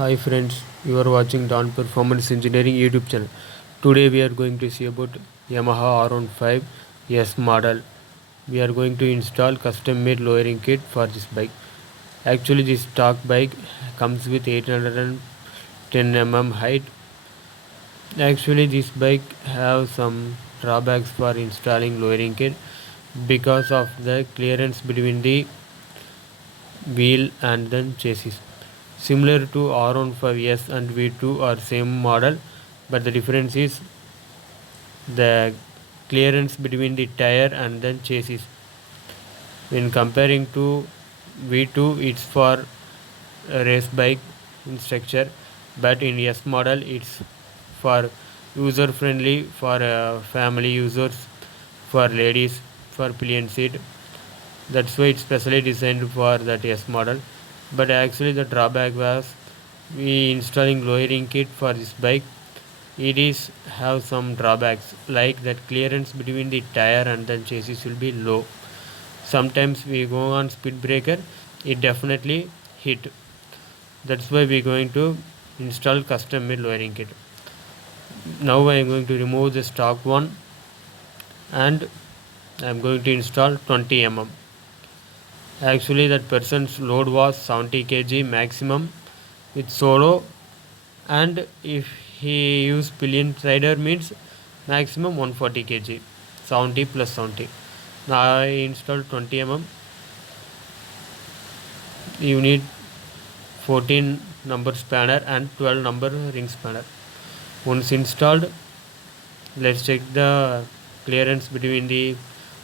Hi friends, you are watching Don Performance Engineering YouTube channel. Today we are going to see about Yamaha R15 S model. We are going to install custom made lowering kit for this bike. Actually this stock bike comes with 810 mm height. Actually this bike have some drawbacks for installing lowering kit because of the clearance between the wheel and then chassis. Similar to R15 S and V2 are same model, but the difference is the clearance between the tire and then chassis. When comparing to V2, it's for a race bike in structure, but in S model, it's for user friendly for family users, for ladies, for pillion seat. That's why it's specially designed for that S model. But actually, the drawback was we installing lowering kit for this bike. It is have some drawbacks like that clearance between the tire and the chassis will be low. Sometimes we go on speed breaker, it definitely hit. That's why we're going to install custom made lowering kit. Now I am going to remove the stock one and I am going to install 20 mm. Actually that person's load was 70 kg maximum with solo, and if he used pillion rider means maximum 140 kg, 70 plus 70. Now I installed 20 mm. You need 14 number spanner and 12 number ring spanner. Once installed, let's check the clearance between the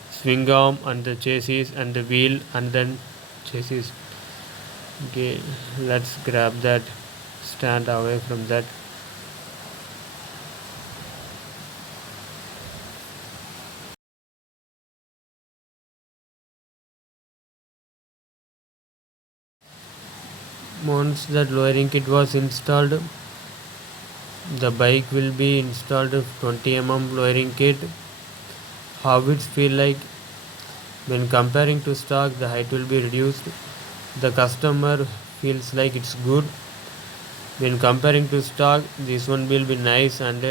swing arm and the chassis and the wheel and then chassis. Okay, let's grab that, stand away from that. Once that lowering kit was installed, the bike will be installed 20 mm lowering kit. How it feel like when comparing to stock, the height will be reduced. The customer feels like it's good. When comparing to stock, this one will be nice and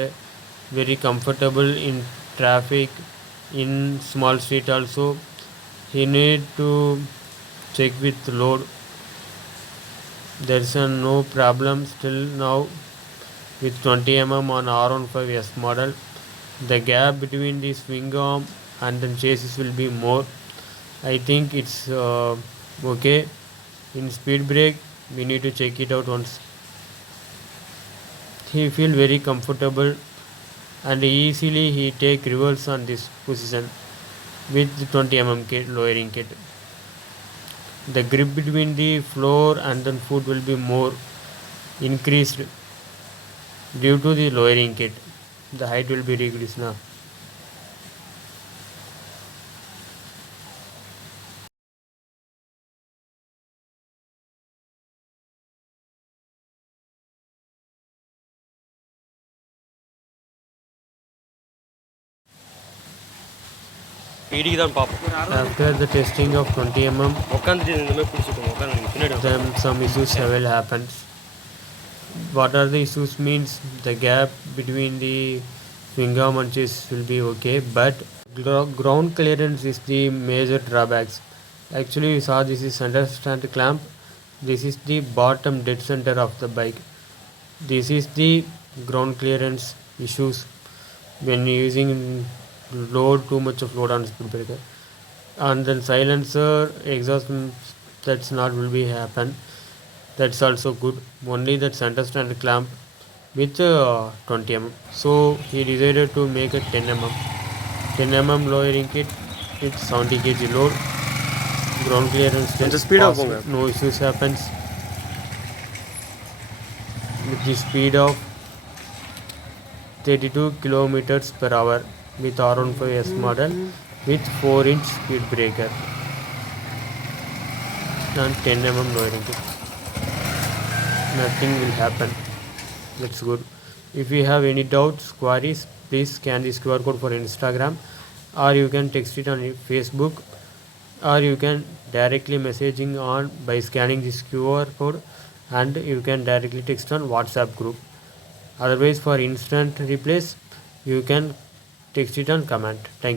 very comfortable in traffic, in small street also. He need to check with load. There's no problem still now with 20 mm on R15 S model. The gap between the swing arm and the chassis will be more. I think it's okay. In speed brake, we need to check it out once. He feel very comfortable and easily he take reverse on this position with 20 mm kit, lowering kit. The grip between the floor and the foot will be more increased due to the lowering kit. The height will be reduced now. After the testing of 20 mm, then some issues will happen. What are the issues means the gap between the swing arm and chassis will be okay, but ground clearance is the major drawbacks. Actually, you saw this is center stand clamp. This is the bottom dead center of the bike. This is the ground clearance issues when using load too much of load on speed breaker. And then silencer exhaust, that's not will be happen. That's also good. Only that center stand clamp with 20 mm. So he decided to make a 10 mm. 10 mm lowering kit with 70 kg load. Ground clearance test. Speed up no issues happens with the speed of 32 kilometers per hour with R15 S model with 4-inch speed breaker and 10 mm lowering kit. Nothing will happen. That's good. If you have any doubts, queries, please scan this QR code for Instagram, or you can text it on Facebook, or you can directly messaging on by scanning this QR code and you can directly text on WhatsApp group. Otherwise, for instant replace, you can text it on comment. Thank you.